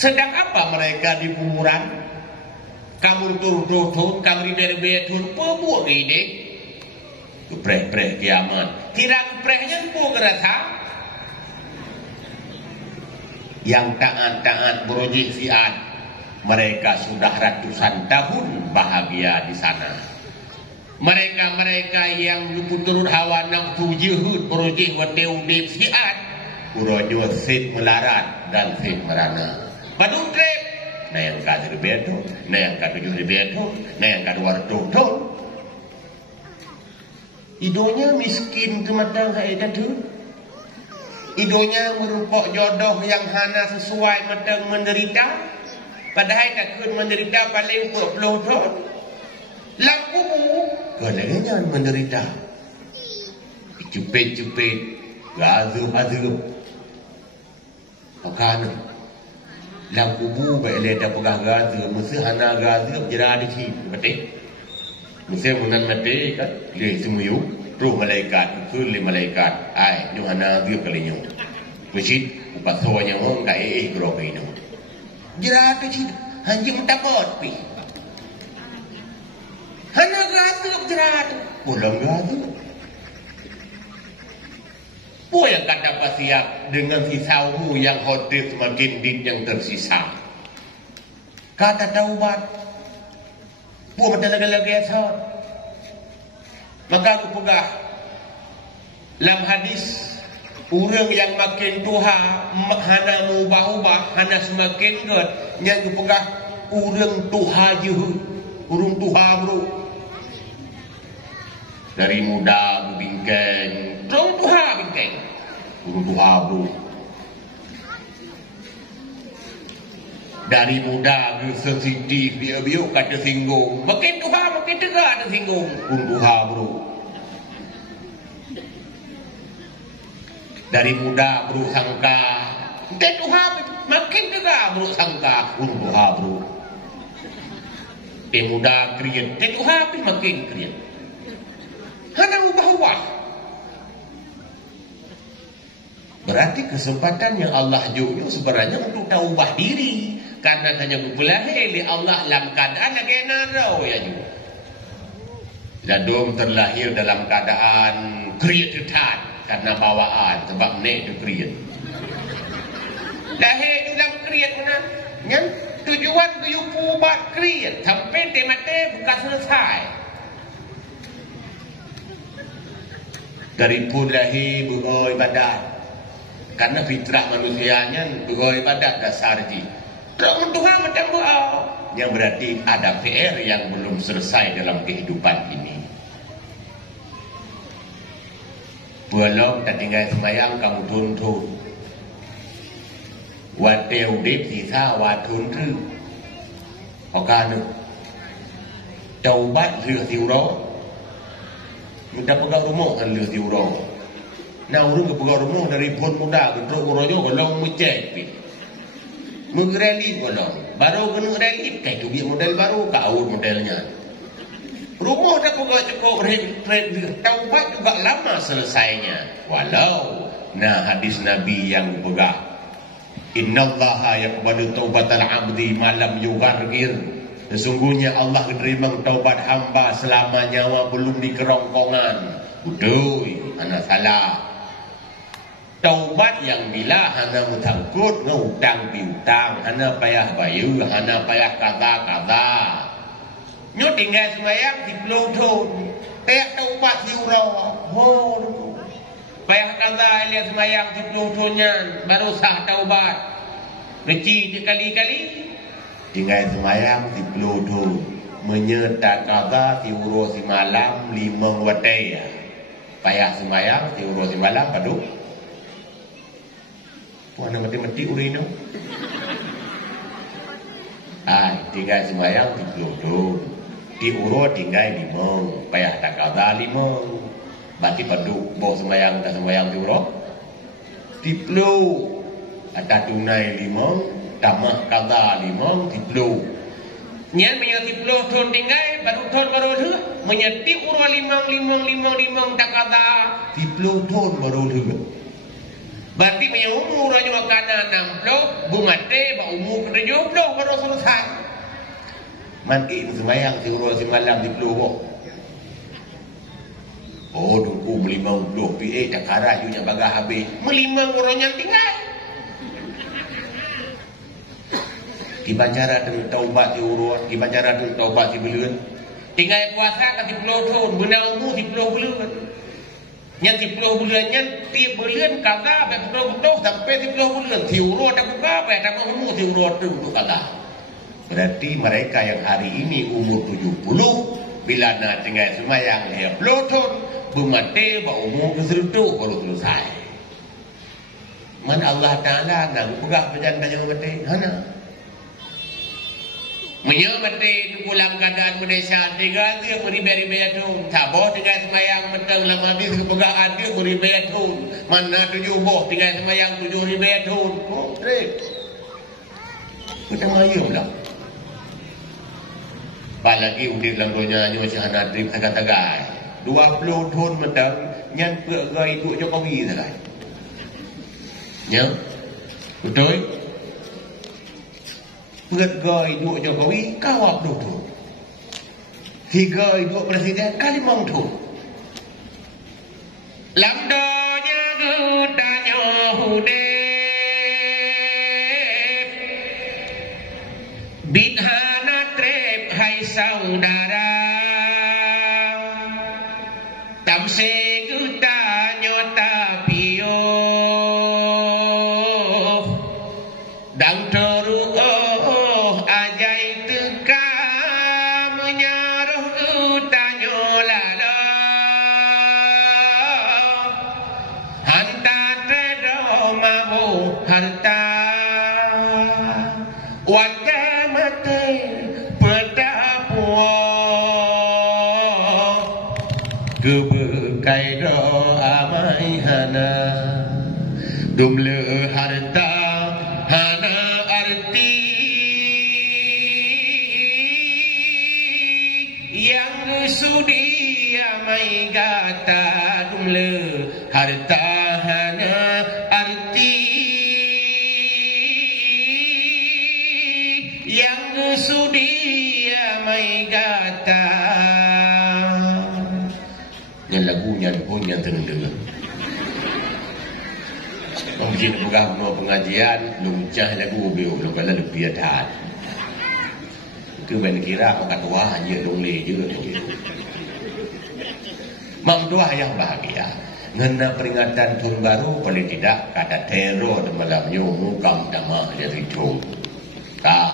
Sedang apa mereka di kuburan? Kamu turun, kamu berbetun, pebuk ini. Gepreh kiamat. Tidak geprehnya pun kerasa. Yang taat berujih fiat, mereka sudah ratusan tahun bahagia di sana. Mereka yang luput turun hawa nafsu jihud berujih wateu di fiat, urojo sip melarat dan sip merana. Padung trep, na yang kadir beto, na yang katujuh beto, na yang kaduar tuh. Idonya miskin tematang haida tu. Idonya merupok jodoh yang hana sesuai matang menderita. Padahal takut menderita paling 20 tahun. Lampu kadangnya menderita. Cepet gazuh. Makana lampu baik leda pegah gazuh, mesti hana gazuh jerah di sini, betul? Mesti munan mati kan? Dia semuyu. Ruh malaikat, kul malaikat, ai nyu hana dia kalinya. Mesti upat sawanya ngong kai grok ini. Jerat tu hanjim takot pi. Hana gatup jerat. Pulang gatup. Pu yang kata pasiap dengan sisaumu yang hodir semakin din yang tersisa. Kata taubat. Pu mata lagi-lagi asal. Maka aku pegah dalam hadis orang yang makin tuha hana ubah-ubah hana semakin good yang aku pegah orang tuha jehud orang tuha bro dari muda bingkeng orang tuha bingkeng orang tuha bro dari muda ke sensitif biar kata singgung makin tuha makin tegak ada singgung orang tuha bro dari muda bro sangka dan tuha makin tegak bro sangka orang tuha bro muda krian dan tuha makin krian hana ubah-ubah. Berarti kesempatan yang Allah junjung sebenarnya untuk taubah diri. Karena hanya berpelahir Allah dalam keadaan lagi narau ya juga. Jadum terlahir dalam keadaan kreativitas karena bawaan sebab nek itu kreat. Lahir dalam kreat kan? Tujuan kuyupu buat kreat sampai temate bukan selesai. Dari pun lahir beribadat. Karena fitrah manusianya beribadat dasar ji. Terus Tuhan macam doa. Yang berarti ada PR yang belum selesai dalam kehidupan ini. Belum tak tinggal semayang kamu tuntun. Wateu dip sisa watun tu. Okan. Taubat lừa tiuro. Minta pegang rumah kan lừa tiuro. Nah urung ke pegang rumah dari pun muda bentuk urojo golong mecek pi. Mengreli golong. Baru kena relip kayak tu biar model baru kau modelnya. Rumah dah pegang cukup taubat juga lama selesainya. Walau nah hadis Nabi yang pegang. Innallaha yaqbalu taubatal 'abdi ma lam yughargir. Sesungguhnya Allah menerima taubat hamba selama nyawa belum di kerongkongan. Udoi, ana salah. Taubat yang bila hana mutangkut ngutang piutang, hana payah bayu, hana payah kata-kata. Nyo tinggal sembahyang di pelotong. Payah taubat diurau. Payah kata lihat sembahyang di pelotongnya baru sah taubat. Kecil kali-kali tinggal sembahyang di pelotong. Menyerta kata diurau si malam 5 wataya. Payah sembahyang diurau si malam padu. Puan mati-mati urino. Tinggal sembahyang di pelotong. Diuro tinggal 5, payah tak kata 5. Berarti padu bawa sembahyang tak sembahyang diuro. Diplu ada tunai 5, tamah kata 5 diplu. Nyan menyati puluh ton tinggal baru ton baru tu menyati uro 5 tak kata diplu ton baru tu. berarti punya umur hanya kanan 60 bumate ba umur kena 70 baru selesai mati semayang si urus si malam di peluh oh duku melimang puluh PA cakara you nya bagah habis melimang orang yang tinggal di bancara tu taubat si urus di bancara tu taubat si belun tinggal puasa ke 10 tahun benar umur 10 bulan yang 10 bulan yang 10 bulan kagak betul-betul sampai 10 bulan si urus tak buka apa tak mau umur si urus tu untuk kagak berarti mereka yang hari ini umur 70 bila nak tinggal semayang dia 10 tahun bermati bahawa umur ke 100 baru selesai mana Allah Ta'ala nak bergah berjanda yang mati mana menyamati pulang keadaan Malaysia tiga dia beribai-ribai tu tak boleh tinggal semayang mentang lama di kepegaan dia beribai tu mana 7 boh tinggal semayang 7 ribai tu konkret kita mayum dah apalagi udik dalam dunia nyo syahadat drip tagay 20 tahun mentang nyan pegai duk Jokowi salah ya betul pegai duk Jokowi kawap tu higai duk presiden kali mang tu lamdonya gutanyo hude bidhana trep hai saudara tamse gutanyo tapio dang toru ajai teka menyaruh gutanyo lala hanta tredo mabu harta wate mate pedapuo kebekai do amai hana dumle harta hana arti yang sudi amai gata dumle harta hana arti yang sudi amai gata yang lagunya pun yang tenang-tenang mungkin bukan pengajian luncah lagu bio belum kala lebih adat itu ben kira angkat wah je dong le je mang doa yang bahagia ngena peringatan tahun baru paling tidak kata teror malam nyu mukam damah jadi tu tak